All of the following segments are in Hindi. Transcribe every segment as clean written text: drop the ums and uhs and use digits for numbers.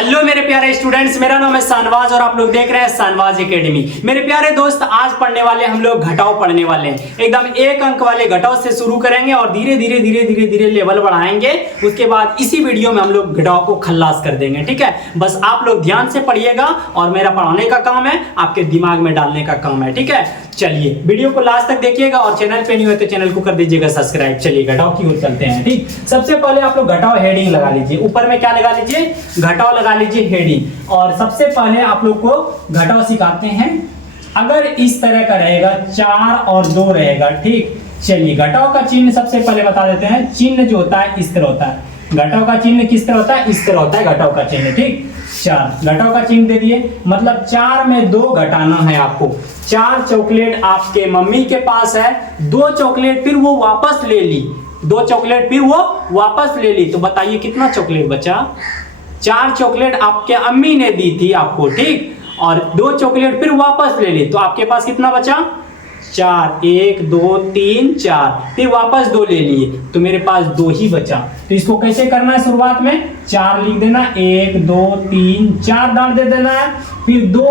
हेलो मेरे प्यारे स्टूडेंट्स, मेरा नाम है शानवाज और आप लोग देख रहे हैं शानवाज एकेडमी। मेरे प्यारे दोस्त, आज पढ़ने वाले हम लोग घटाव पढ़ने वाले हैं। एकदम एक अंक वाले घटाव से शुरू करेंगे और धीरे धीरे लेवल बढ़ाएंगे। उसके बाद इसी वीडियो में हम लोग घटाव को खल्लास कर देंगे। ठीक है, बस आप लोग ध्यान से पढ़िएगा और मेरा पढ़ाने का काम है, आपके दिमाग में डालने का काम है। ठीक है, चलिए वीडियो को लास्ट तक देखिएगा और चैनल पे नहीं हो तो चैनल को कर दीजिएगा सब्सक्राइब। चलिए घटाव की ओर चलते हैं। ठीक, सबसे पहले आप लोग घटाव हेडिंग लगा लीजिए। ऊपर में क्या लगा लीजिए? घटाव लगा लीजिए हेडिंग। और सबसे पहले आप लोग को घटाव सिखाते हैं। अगर इस तरह का रहेगा 4 और 2 रहेगा। ठीक, चलिए घटाव का चिन्ह सबसे पहले बता देते हैं। चिन्ह जो होता है इस तरह होता है। घटाव का चिन्ह किस तरह होता है? इस तरह होता है घटाव का चिन्ह। ठीक, 4 घटाव का चिन्ह दे दिए, मतलब 4 में 2 घटाना है आपको। 4 चॉकलेट आपके मम्मी के पास है, 2 चॉकलेट फिर वो वापस ले ली, 2 चॉकलेट फिर वो वापस ले ली, तो बताइए कितना चॉकलेट बचा? 4 चॉकलेट आपके अम्मी ने दी थी आपको, ठीक, और 2 चॉकलेट फिर वापस ले ली, तो आपके पास कितना बचा? 4, 1 2 3 4, फिर वापस 2 ले लिए, तो मेरे पास 2 ही बचा। तो इसको कैसे करना है? शुरुआत में 4 लिख देना, 1 2 3 4 दांत दे देना है, फिर 2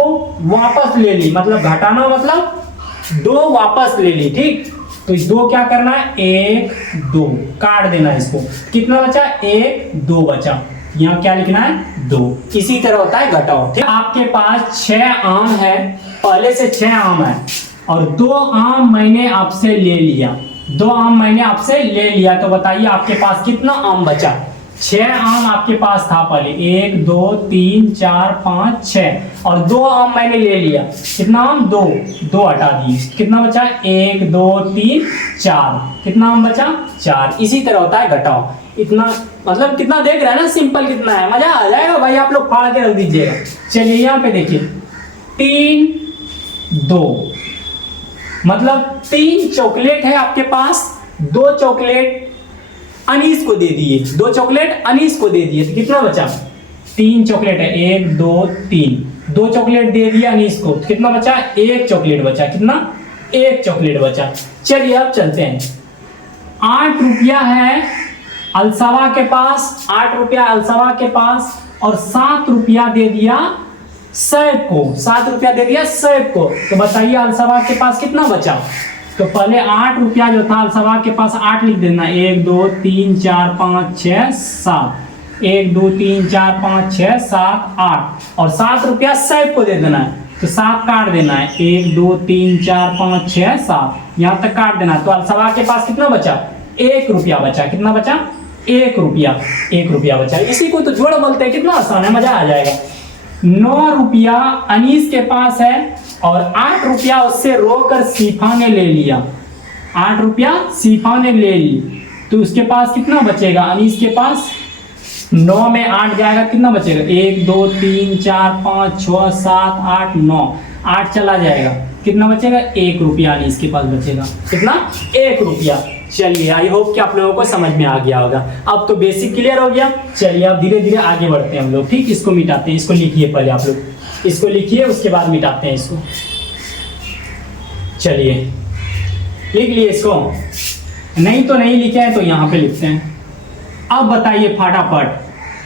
वापस ले ली, मतलब घटाना, मतलब 2 वापस ले ली। ठीक, तो इस 2 क्या करना है? 1 2 काट देना है इसको। कितना बचा? 1 2 बचा। यहाँ क्या लिखना है? 2। इसी तरह होता है घटाव। ठीक, आपके पास 6 आम है, पहले से 6 आम है और 2 आम मैंने आपसे ले लिया, 2 आम मैंने आपसे ले लिया, तो बताइए आपके पास कितना आम बचा? 6 आम आपके पास था पहले, 1 2 3 4 5 6, और 2 आम मैंने ले लिया। कितना आम? 2 2 हटा दिए, कितना बचा? 1 2 3 4, कितना आम बचा? 4। इसी तरह होता है घटाव। इतना मतलब कितना देख रहे हैं ना, सिंपल कितना है, मजा आ जाएगा भाई, आप लोग फाड़ के रख दीजिएगा। चलिए यहाँ पे देखिए, 3 2, मतलब 3 चॉकलेट है आपके पास, 2 चॉकलेट अनीस को दे दिए, 2 चॉकलेट अनीस को दे दिए, तो कितना बचा? 3 चॉकलेट है, 1 2 3, 2 चॉकलेट दे दिया अनीस को, तो कितना बचा? 1 चॉकलेट बचा। कितना? 1 चॉकलेट बचा। चलिए अब चलते हैं। 8 रुपया है अलसवा के पास, 8 रुपया अलसवा के पास, और 7 रुपया दे दिया सैफ को, 7 रुपया दे दिया सैफ को, तो बताइए अलसवा के पास कितना बचा? तो पहले 8 रुपया जो था अलसवा के पास, 8 लिख देना, 1 2 3 4 5 6 7, 1 2 3 4 5 6 7 8, और 7 रुपया सैफ को दे देना है, तो 7 काट देना है, 1 2 3 4 5 6 7, यहाँ तक काट देना। तो अलसवा के पास कितना बचा? 1 रुपया बचा। कितना बचा? 1 रुपया, 1 रुपया बचा। इसी को तो जोड़ बोलते हैं, कितना आसान है, मजा आ जाएगा। 9 रुपया अनीस के पास है और 8 रुपया उससे रोकर सीफा ने ले लिया, 8 रुपया सीफा ने ले ली, तो उसके पास कितना बचेगा? अनीस के पास 9 में 8 जाएगा, कितना बचेगा? 1 2 3 4 5 6 7 8 9, 8 चला जाएगा, कितना बचेगा? 1 रुपया अनीस के पास बचेगा। कितना? 1 रुपया। चलिए, आई होप कि आप लोगों को समझ में आ गया होगा। अब तो बेसिक क्लियर हो गया। चलिए अब धीरे धीरे आगे बढ़ते हैं हम लोग। ठीक, इसको मिटाते हैं, इसको लिखिए पहले आप लोग, इसको लिखिए, उसके बाद मिटाते हैं इसको। चलिए लिख लिए इसको, नहीं तो नहीं लिखे हैं तो यहाँ पे लिखते हैं। अब बताइए फटाफट,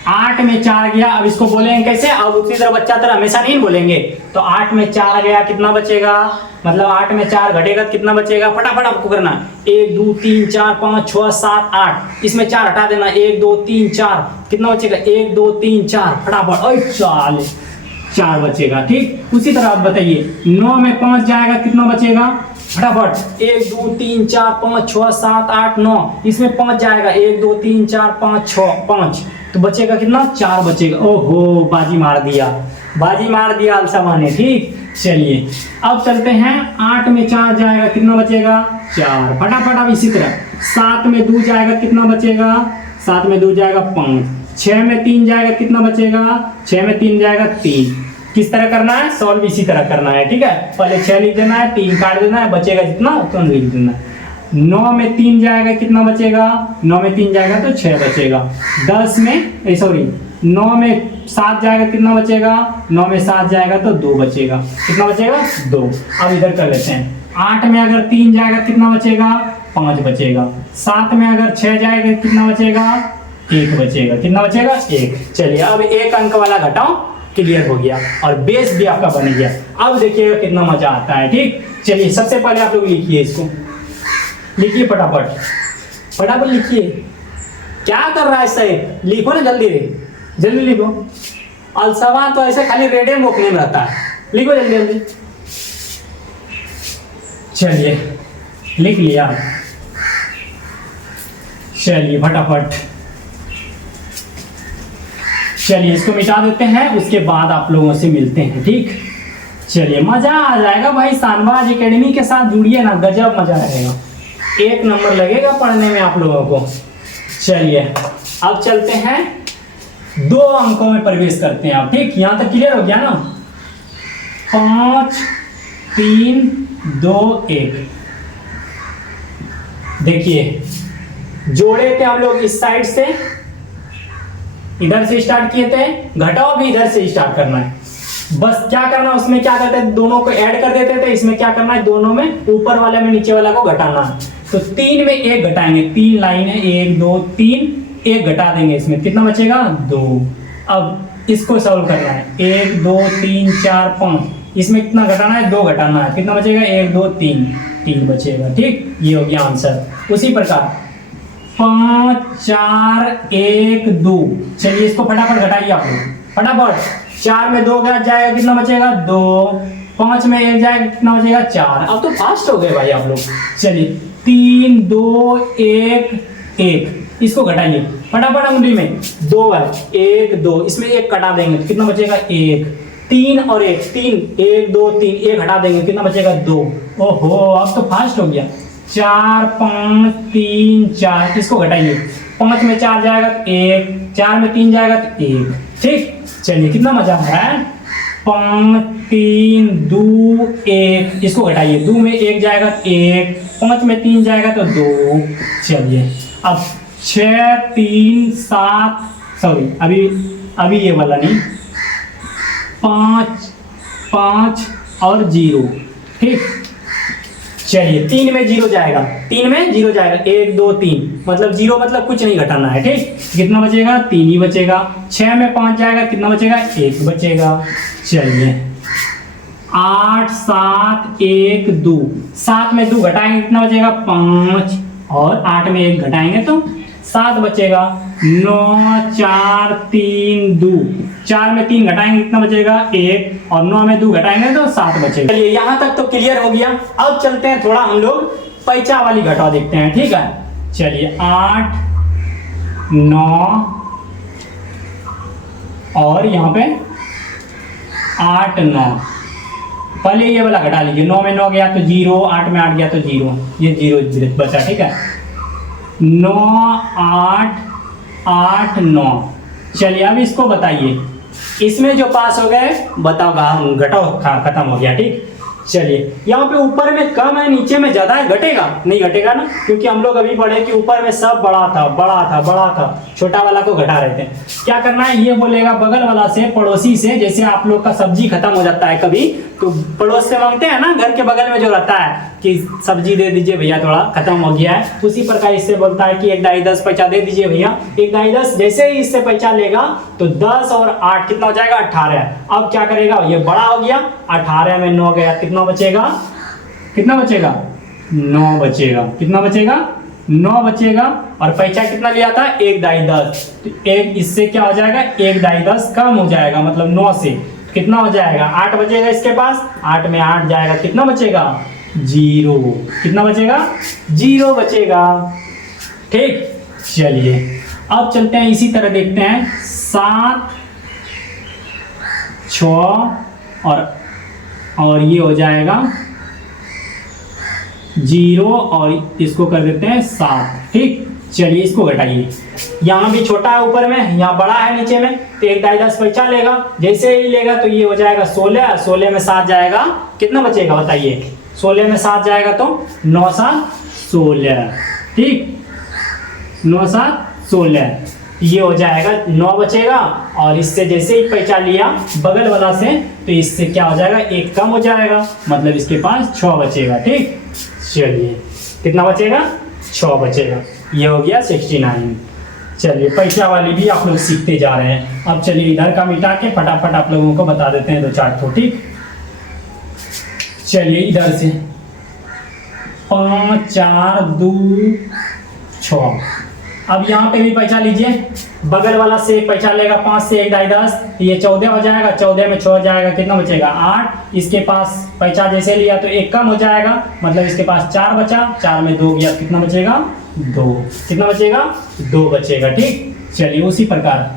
8 में 4 गया, अब इसको बोलेंगे कैसे? अब उसी तरह बच्चा तरह हमेशा नहीं बोलेंगे। तो 8 में 4 गया, कितना बचेगा? मतलब 8 में 4 घटेगा, कितना बचेगा? फटाफट आपको करना, 1 2 3 4 5 6 7 8, इसमें 4 हटा देना, 1 2 3 4, कितना बचेगा? 1 2 3 4, फटाफट 4 बचेगा। ठीक, उसी तरह आप बताइए, 9 में 5 जाएगा, कितना बचेगा? फटाफट 1 2 3 4 5 6 7 8 9, इसमें 5 जाएगा, 1 2 3 4 5 6 5, तो बचेगा कितना? 4 बचेगा। ओहो, बाजी मार दिया, बाजी मार दिया अलसवा ने। ठीक, चलिए अब चलते हैं। 8 में 4 जाएगा, कितना बचेगा? 4, फटाफट। अब इसी तरह 7 में 2 जाएगा, कितना बचेगा? 7 में 2 जाएगा 5, 6 में 3 जाएगा, कितना बचेगा? 6 में 3 जाएगा 3। किस तरह करना है? सॉल्व इसी तरह करना है। ठीक है, पहले 6 लिख देना है, 3 काट देना है, बचेगा जितना उतना लिख देना है। 9 में 3 जाएगा, कितना बचेगा? 9 में 3 जाएगा तो 6 बचेगा। 10 में सॉरी 9 में 7 जाएगा, कितना बचेगा? 9 में 7 जाएगा तो 2 बचेगा। कितना बचेगा? 2। अब इधर कर लेते हैं। 8 में अगर 3 जाएगा, कितना बचेगा? 5 बचेगा। 7 में अगर 6 जाएगा, कितना बचेगा? 1 बचेगा। कितना बचेगा? 1। चलिए अब एक अंक वाला घटाओ क्लियर हो गया और बेस भी आपका बन गया। अब देखिएगा कितना मजा आता है। ठीक, चलिए सबसे पहले आप लोग लिखिए, इसको लिखिए फटाफट, फटाफट लिखिए। क्या कर रहा है सर? लिखो ना जल्दी रे, जल्दी लिखो। अलसवा तो ऐसे खाली रेडे मोकने में रहता है, लिखो जल्दी जल्दी। चलिए लिख लिया, चलिए फटाफट। चलिए इसको मिटा देते हैं, उसके बाद आप लोगों से मिलते हैं। ठीक, चलिए मजा आ जाएगा भाई, शानवाज एकेडमी के साथ जुड़िए ना, गजब मजा आएगा, 1 नंबर लगेगा पढ़ने में आप लोगों को। चलिए अब चलते हैं 2 अंकों में प्रवेश करते हैं आप। ठीक, यहां तक क्लियर हो गया ना? 5 3 2 1। देखिए जोड़े थे हम लोग इस साइड से, इधर से स्टार्ट किए थे, घटाओ भी इधर से स्टार्ट करना है। बस क्या करना, उसमें क्या करते हैं, दोनों को ऐड कर देते थे। इसमें क्या करना है, दोनों में ऊपर वाले में नीचे वाला को घटाना है। तो 3 में 1 घटाएंगे, 3 लाइन है, 1 2 3, 1 घटा देंगे, इसमें कितना बचेगा? 2। अब इसको सॉल्व करना है, 1 2 3 4 5, इसमें कितना घटाना है? 2 घटाना है, कितना बचेगा? 1 2 3, 3 बचेगा। ठीक, ये हो गया आंसर। उसी प्रकार 5 4 1 2। चलिए इसको फटाफट घटाइए आप लोग, फटाफट। 4 में 2 जाएगा, कितना बचेगा? 2। 5 में 1 जाएगा, कितना बचेगा? 4। अब तो फास्ट हो गए भाई आप लोग। चलिए 3 2 1 1, इसको घटाइए फटाफट अंगुली में। 2 है, 1 2, इसमें 1 कटा देंगे तो कितना बचेगा? 1। 3 और 1, 3 1 2 3, 1 हटा देंगे, कितना बचेगा? 2। ओहो अब तो फास्ट हो गया। 4 5 3 4, इसको घटाइए। 5 में 4 जाएगा तो 1, 4 में 3 जाएगा तो 1। ठीक, चलिए कितना मजा है। 5 3 2 1, इसको घटाइए। 2 में 1 जाएगा तो 1, 5 में 3 जाएगा तो 2। चलिए अब 6 3 7, सॉरी अभी ये वाला नहीं, 5 5 और 0। ठीक, चलिए 3 में 0 जाएगा, 3 में 0 जाएगा, 1 2 3, मतलब 0 मतलब कुछ नहीं घटाना है। ठीक, कितना बचेगा? 3 ही बचेगा। 6 में 5 जाएगा, कितना बचेगा? 1 बचेगा। चलिए 8 7 1 2, 7 में 2 घटाएंगे, कितना बचेगा? 5, और 8 में 1 घटाएंगे तो 7 बचेगा। 9 4 3 2, 4 में 3 घटाएंगे, कितना बचेगा? 1, और 9 में 2 घटाएंगे तो 7 बचेगा। चलिए यहाँ तक तो क्लियर हो गया। अब चलते हैं थोड़ा हम लोग पैचा वाली घटाओ देखते हैं। ठीक है, चलिए 8 9 और यहाँ पे 8 9, पहले ये वाला घटा लीजिए। 9 में 9 गया तो 0, 8 में 8 गया तो 0, ये 0 बचा। ठीक है, 9 8 8 9। चलिए अब इसको बताइए, इसमें जो पास हो गए बताओ, घटाओ खत्म हो गया। ठीक, चलिए यहाँ पे ऊपर में कम है, नीचे में ज्यादा है, घटेगा? नहीं घटेगा ना, क्योंकि हम लोग अभी पढ़े कि ऊपर में सब बड़ा था बड़ा था बड़ा था, छोटा वाला को घटा रहे थे। क्या करना है, ये बोलेगा बगल वाला से, पड़ोसी से। जैसे आप लोग का सब्जी खत्म हो जाता है कभी, तो पड़ोस से मांगते हैं ना, घर के बगल में जो रहता है कि सब्जी दे दीजिए भैया, थोड़ा खत्म हो गया है। उसी प्रकार इससे बोलता है कि 1 दाई 10 पैसा दे दीजिए भैया, 1 दाई 10। जैसे ही इससे पैसा लेगा तो 10 और 8 कितना हो जाएगा? 18। अब क्या करेगा, ये बड़ा हो गया, 18 में 9 गया, कितना बचेगा? कितना बचेगा? 9 बचेगा। कितना बचेगा? 9 बचेगा। और पैसा कितना लिया था? 1 दाई 10, तो एक इससे क्या हो जाएगा? 1 दाई 10 कम हो जाएगा, मतलब 9 से कितना हो जाएगा? 8 बचेगा इसके पास, 8 में 8 जाएगा, कितना बचेगा? 0। कितना बचेगा? 0 बचेगा। ठीक, चलिए अब चलते हैं, इसी तरह देखते हैं। 7 6 और ये हो जाएगा 0, और इसको कर देते हैं 7। ठीक, चलिए इसको घटाइए। यहाँ भी छोटा है ऊपर में, यहाँ बड़ा है नीचे में, तो 1 दाई 10 पैसा लेगा। जैसे ही लेगा तो ये हो जाएगा 16, 16 में 7 जाएगा, कितना बचेगा बताइए? 16 में 7 जाएगा तो 9 7 16। ठीक, 9 7 16, ये हो जाएगा 9 बचेगा। और इससे जैसे ही पैसा लिया बगल वाला से, तो इससे क्या हो जाएगा? 1 कम हो जाएगा, मतलब इसके पास 6 बचेगा। ठीक, चलिए कितना बचेगा? 6 बचेगा। ये हो गया 69। चलिए पैसा वाली भी आप लोग सीखते जा रहे हैं। अब चलिए इधर का मिटा के फटाफट आप लोगों को बता देते हैं 2-4 ठो, ठीक। चलिए इधर से 5 4 2 6। अब यहाँ पे भी पैसा लीजिए, बगल वाला से पैसा लेगा 5 से 1 दाई 10, ये 14 हो जाएगा, 14 में 6 हो जाएगा, कितना बचेगा 8। इसके पास पैसा जैसे लिया तो 1 कम हो जाएगा, मतलब इसके पास 4 बचा, 4 में 2 गया, कितना बचेगा 2, कितना बचेगा 2 बचेगा, ठीक। चलिए उसी प्रकार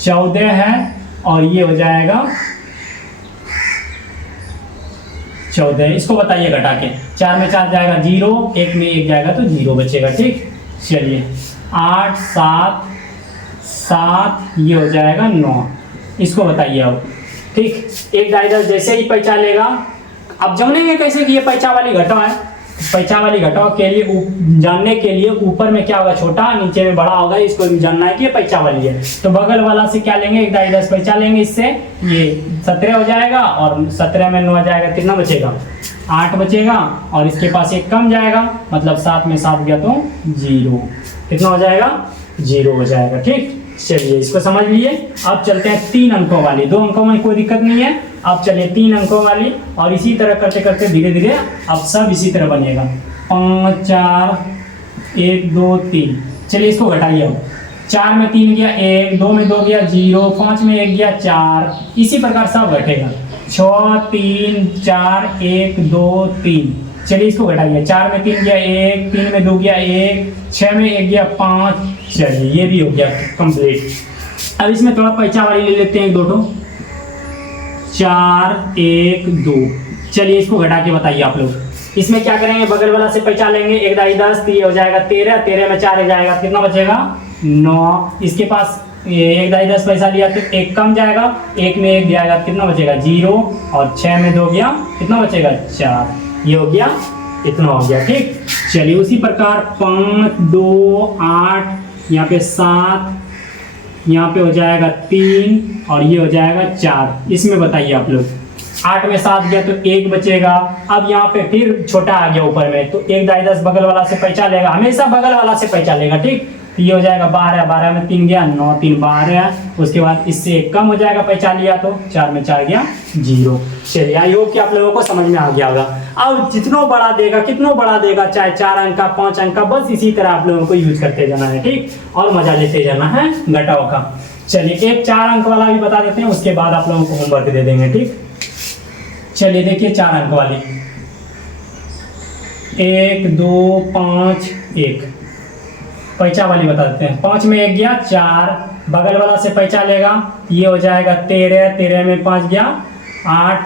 14 है और ये हो जाएगा 14, इसको बताइए घटा के, 4 में 4 जाएगा 0, 1 में 1 जाएगा तो 0 बचेगा, ठीक। चलिए 8 7 7 ये हो जाएगा 9, इसको बताइए अब, ठीक। 1 दाई 10 जैसे ही पैसा लेगा, अब जानेंगे कैसे कि ये पैसा वाली घटाव है। पैसा वाली घटाव के लिए जानने के लिए ऊपर में क्या होगा छोटा, नीचे में बड़ा होगा, इसको जानना है कि ये पैसा वाली है। तो बगल वाला से क्या लेंगे, 1 दाई 10 पैसा लेंगे, इससे ये 17 हो जाएगा और 17 में 9 आ जाएगा, कितना बचेगा 8 बचेगा, और इसके पास 1 कम जाएगा, मतलब 7 में 7 गया तो 0, कितना हो जाएगा 0 हो जाएगा, ठीक। चलिए इसको समझ लिए। अब चलते हैं 3 अंकों वाली, 2 अंकों में कोई दिक्कत नहीं है। अब चलिए 3 अंकों वाली, और इसी तरह करते करते धीरे धीरे अब सब इसी तरह बनेगा। 5 4 1 2 3। चलिए इसको घटाइए, अब 4 में 3 गया 1, 2 में 2 गया 0, 5 में 1 गया 4, इसी प्रकार सब घटेगा। 6 3 4 1 2 3। चलिए इसको घटाइए, 4 में 3 गया 1, 3 में 2 गया 1, 6 में 1 गया 5। चलिए ये भी हो गया कंप्लीट। अब इसमें थोड़ा पैसा वाली ले लेते हैं 1 2 ठो, 4 1 2। चलिए इसको घटा के बताइए आप लोग। इसमें क्या करेंगे, बगल वाला से पैसा लेंगे, 1 दाई 10 तो ये हो जाएगा 13, 13 में 4 हो जाएगा, कितना बचेगा 9। इसके पास 1 दाई 10 पैसा लिया तो 1 कम जाएगा, 1 में 1 जाएगा, कितना बचेगा 0, और 6 में 2 गया, कितना बचेगा 4, ये हो गया, इतना हो गया, ठीक। चलिए उसी प्रकार 5 2 8, यहाँ पे 7, यहाँ पे हो जाएगा 3, और ये हो जाएगा 4। इसमें बताइए आप लोग, 8 में 7 गया तो 1 बचेगा। अब यहाँ पे फिर छोटा आ गया ऊपर में, तो 1 दाई 10 बगल वाला से पैसा लेगा, हमेशा बगल वाला से पैसा लेगा, ठीक। तो ये हो जाएगा 12, 12 में 3 गया 9 3 12। उसके बाद इससे 1 कम हो जाएगा, पैसा लिया तो 4 में 4 गया 0। चलिए आई होप कि आप लोगों को समझ में आ गया होगा। अब जितना बड़ा देगा, कितना बड़ा देगा, चाहे 4 अंक का 5 अंक का, बस इसी तरह आप लोगों को यूज करते जाना है, ठीक, और मजा लेते जाना है घटाओ का। चलिए एक 4 अंक वाला भी बता देते हैं, उसके बाद आप लोगों को होमवर्क दे देंगे, ठीक। चलिए देखिए 4 अंक वाली, 1 2 5 1। पैसा वाली बता देते हैं, 5 में 1 गया 4, बगल वाला से पैसा लेगा, ये हो जाएगा 13, 13 में 5 गया 8,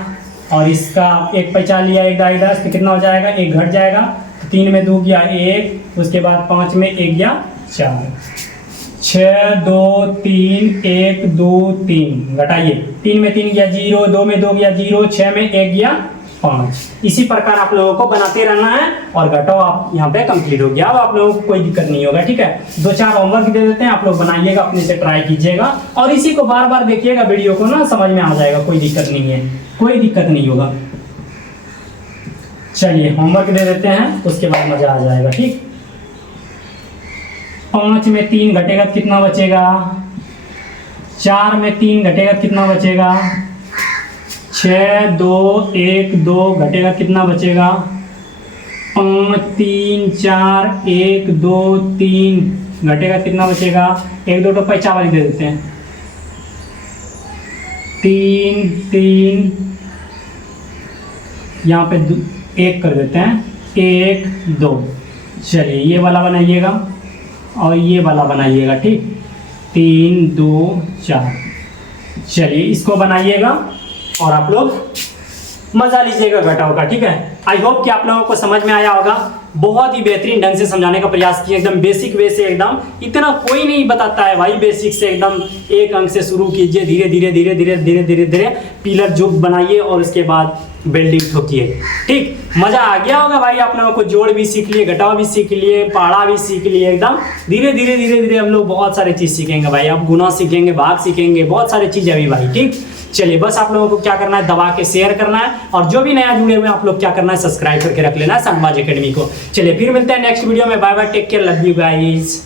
और इसका 1 पैसा लिया 1 दाई 10 तो कितना हो जाएगा 1 घट जाएगा, तो 3 में 2 गया 1, उसके बाद 5 में 1 गया 4, 6 2 3 1 2 3। घटाइए, 3 में 3 गया 0, 2 में 2 गया 0, 6 में 1 गया 5। इसी प्रकार आप लोगों को बनाते रहना है, और घटाओ आप यहाँ पे कंप्लीट हो गया। अब आप लोगों को कोई दिक्कत नहीं होगा, ठीक है। 2-4 होमवर्क दे देते हैं, आप लोग बनाइएगा, अपने से ट्राई कीजिएगा, और इसी को बार बार देखिएगा वीडियो को ना, समझ में आ जाएगा, कोई दिक्कत नहीं है, कोई दिक्कत नहीं होगा। चलिए होमवर्क दे देते हैं, उसके बाद मजा आ जाएगा, ठीक। 5 में 3 घटेगा कितना बचेगा, 4 में 3 घटेगा कितना बचेगा, 6 2 1 2 घटेगा कितना बचेगा, 5 3 4 1 2 3 घटेगा कितना बचेगा। 1 2 तो पैसा वाली दे देते हैं, 3 3 यहाँ पे 1 कर देते हैं, 1 2। चलिए ये वाला बनाइएगा और ये वाला बनाइएगा, ठीक, 3 2 4। चलिए इसको बनाइएगा और आप लोग मजा लीजिएगा घटाओ का, ठीक है। आई होप कि आप लोगों को समझ में आया होगा। बहुत ही बेहतरीन ढंग से समझाने का प्रयास किया, एकदम बेसिक वे से, एकदम इतना कोई नहीं बताता है भाई, बेसिक से एकदम 1 अंक से शुरू कीजिए, धीरे धीरे धीरे धीरे धीरे धीरे धीरे पिलर जो बनाइए, और उसके बाद बिल्डिंग ठोकिए, ठीक। मजा आ गया होगा भाई, आप लोगों को जोड़ भी सीख लिए, घटाव भी सीख लिए, पहाड़ा भी सीख लिए, एकदम धीरे धीरे धीरे धीरे हम लोग बहुत सारे चीज सीखेंगे भाई। अब गुना सीखेंगे, भाग सीखेंगे, बहुत सारी चीज अभी भाई, ठीक। चलिए बस आप लोगों को क्या करना है, दबा के शेयर करना है, और जो भी नया जुड़े हुए हैं आप लोग क्या करना है, सब्सक्राइब करके रख लेना है शानबाज एकेडमी को। चलिए फिर मिलते हैं नेक्स्ट वीडियो में, bye bye, take care, love you guys.